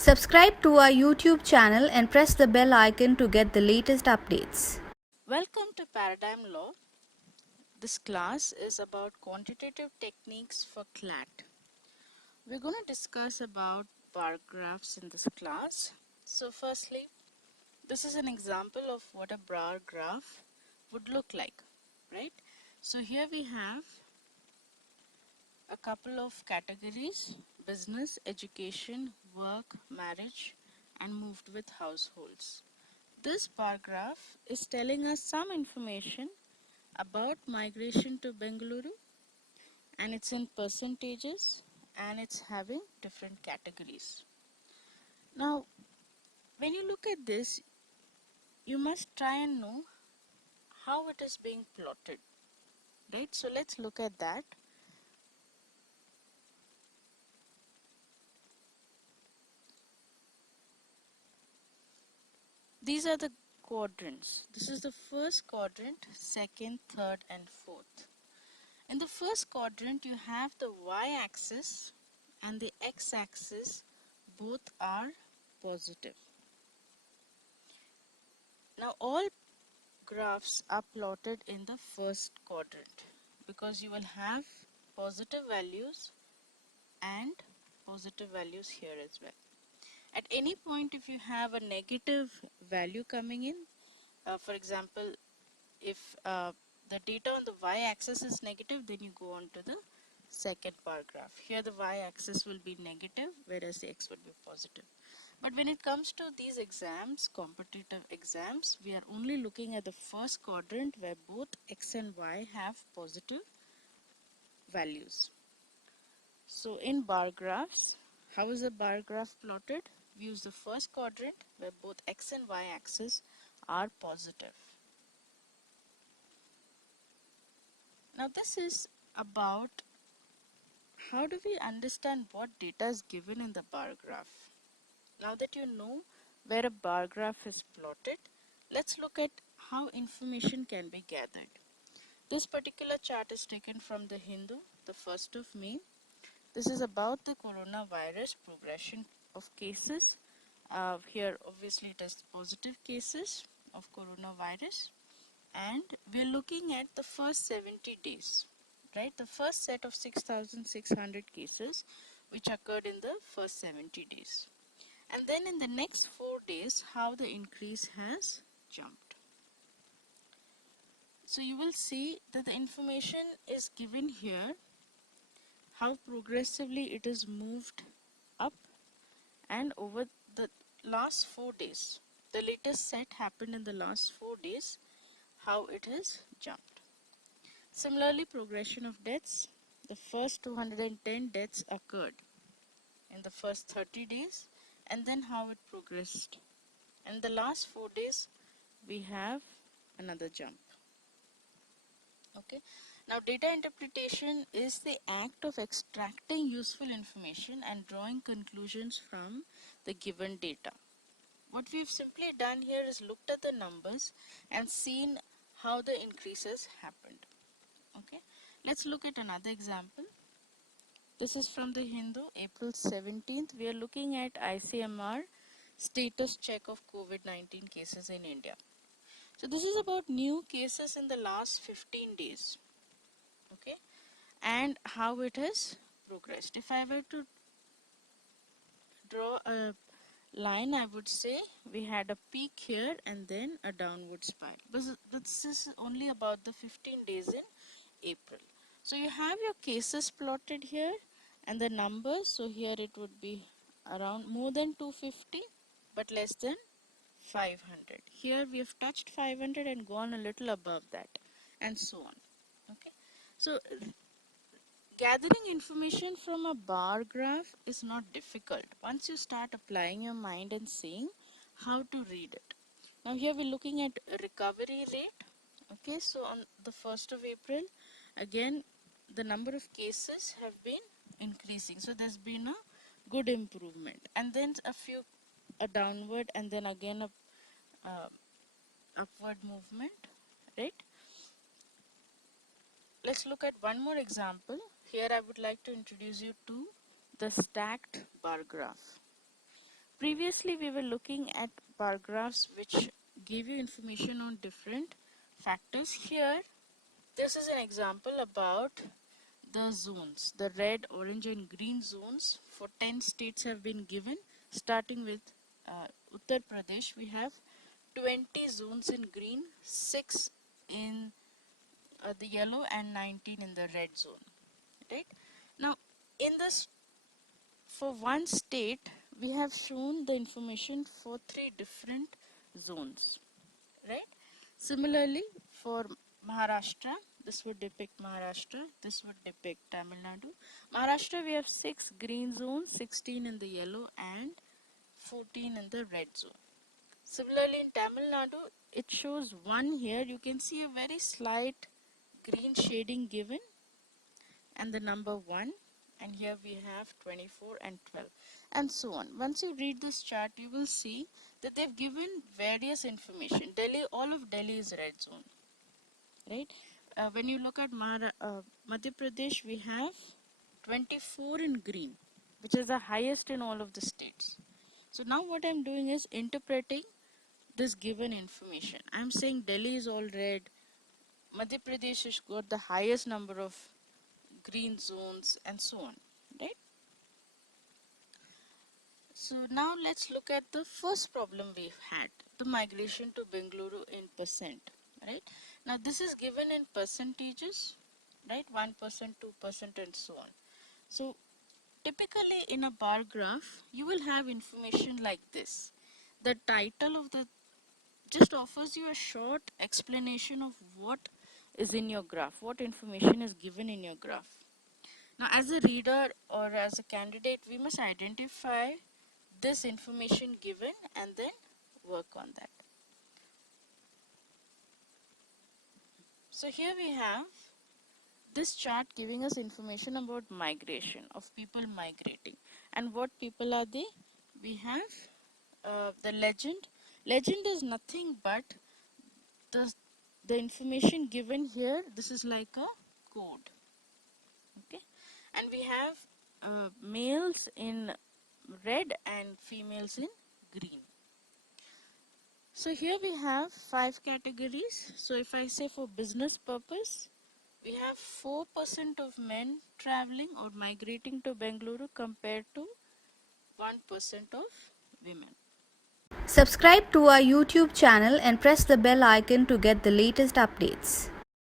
Subscribe to our YouTube channel and press the bell icon to get the latest updates. Welcome to Paradigm Law. This class is about quantitative techniques for CLAT. We're going to discuss about bar graphs in this class. So firstly, this is an example of what a bar graph would look like, right? So here we have a couple of categories: business, education, work, marriage, and moved with households. This bar graph is telling us some information about migration to Bengaluru, and it's in percentages and it's having different categories. Now, when you look at this, you must try and know how it is being plotted, right? So let's look at that. These are the quadrants. This is the first quadrant, second, third, and fourth. In the first quadrant, you have the y-axis and the x-axis, both are positive. Now all graphs are plotted in the first quadrant because you will have positive values and positive values here as well. At any point, if you have a negative value coming in, for example, if the data on the y-axis is negative, then you go on to the second bar graph. Here the y-axis will be negative, whereas the x would be positive. But when it comes to these exams, competitive exams, we are only looking at the first quadrant where both x and y have positive values. So in bar graphs, how is a bar graph plotted? We use the first quadrant where both x and y axis are positive. Now this is about how do we understand what data is given in the bar graph. Now that you know where a bar graph is plotted, let's look at how information can be gathered. This particular chart is taken from the Hindu, the 1st of May. This is about the coronavirus progression of cases. Here obviously it is positive cases of coronavirus, and we're looking at the first 70 days, right? The first set of 6,600 cases which occurred in the first 70 days. And then in the next 4 days, how the increase has jumped. So you will see that the information is given here, how progressively it is moved up, and over the last 4 days, the latest set happened in the last 4 days, how it has jumped. Similarly, progression of deaths, the first 210 deaths occurred in the first 30 days, and then how it progressed. In the last 4 days, we have another jump. Okay. Now data interpretation is the act of extracting useful information and drawing conclusions from the given data. What we've simply done here is looked at the numbers and seen how the increases happened. Okay. Let's look at another example. This is from the Hindu, April 17th. We are looking at ICMR status check of COVID-19 cases in India. So this is about new cases in the last 15 days, okay, and how it has progressed. If I were to draw a line, I would say we had a peak here and then a downward spiral. This is only about the 15 days in April. So you have your cases plotted here and the numbers. So here it would be around more than 250 but less than 500. Here we have touched 500 and gone a little above that, and so on. Okay. So gathering information from a bar graph is not difficult once you start applying your mind and seeing how to read it. Now here we're looking at recovery rate. Okay, so on the 1st of April, again the number of cases have been increasing. So there's been a good improvement, and then a downward, and then again a upward movement, right? Let's look at one more example. Here I would like to introduce you to the stacked bar graph. Previously we were looking at bar graphs which give you information on different factors. Here this is an example about the zones. The red, orange and green zones for 10 states have been given. Starting with Uttar Pradesh, we have 20 zones in green, 6 in the yellow and 19 in the red zone. Right? Now, in this, for one state, we have shown the information for 3 different zones. Right? Similarly, for Maharashtra, this would depict Maharashtra, this would depict Tamil Nadu. Maharashtra, we have 6 green zones, 16 in the yellow and 14 in the red zone. Similarly, in Tamil Nadu, it shows 1 here. You can see a very slight green shading given and the number 1. And here we have 24 and 12 and so on. Once you read this chart, you will see that they've given various information. Delhi, all of Delhi is red zone, right? When you look at Madhya Pradesh, we have 24 in green, which is the highest in all of the states. So now what I'm doing is interpreting this given information. I'm saying Delhi is all red, Madhya Pradesh has got the highest number of green zones and so on, right? So now let's look at the first problem we've had, the migration to Bengaluru in percent, right? Now this is given in percentages, right? 1%, 2% and so on. So typically in a bar graph, you will have information like this. The title of the just offers you a short explanation of what is in your graph, what information is given in your graph. Now as a reader or as a candidate, we must identify this information given and then work on that. So here we have this chart giving us information about migration, of people migrating. And what people are they? We have the legend. Legend is nothing but the, the information given here. This is like a code. Okay. And we have males in red and females in green. So here we have 5 categories. So if I say for business purpose, we have 4% of men traveling or migrating to Bengaluru compared to 1% of women. Subscribe to our YouTube channel and press the bell icon to get the latest updates.